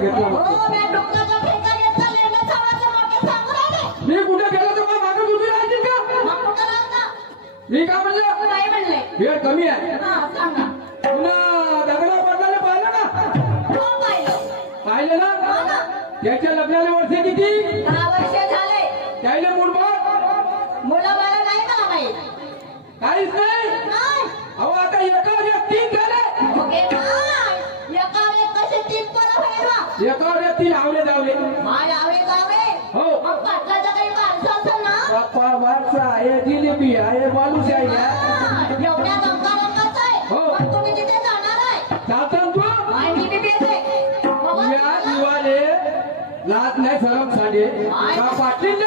घेतला हो मी डोक्याचा फेका येत चालले ना चावाचं मोठे सांगू राहिले मी कुठे गेलो तर मग मागे उभी राहायची का मग कुठं राहता मी काय म्हणलं काय म्हणले वेळ कमी आहे हा सांगा पुन्हा दगडा पडलेलं पाहिलं ना हो पाहिलं पाहिलं ना हो ना त्याच्या लग्नाला वर्ष किती 10 वर्ष झाले त्याने मुलबाळ मुलं मला नाही ना माहित काहीच नाही नाही अहो आता एका वर्षात 3 झाले ओके नाही एका वेळेस कसे 3 पोरं व्हायला एका वर्षात 3 आवले जावले माय आवे जावे हो मग पाटलाचं काही माणसं असेल ना बाप्पा वारसा आहे जिलेबी आहे बालूशाही आहे एवढ्या रंगारंगाचं आहे हो. पण तुम्ही तिथे जाणार आहे चालतं तू माय मी बी येते या दिवाले लाज नाही सरम साडे का पाटील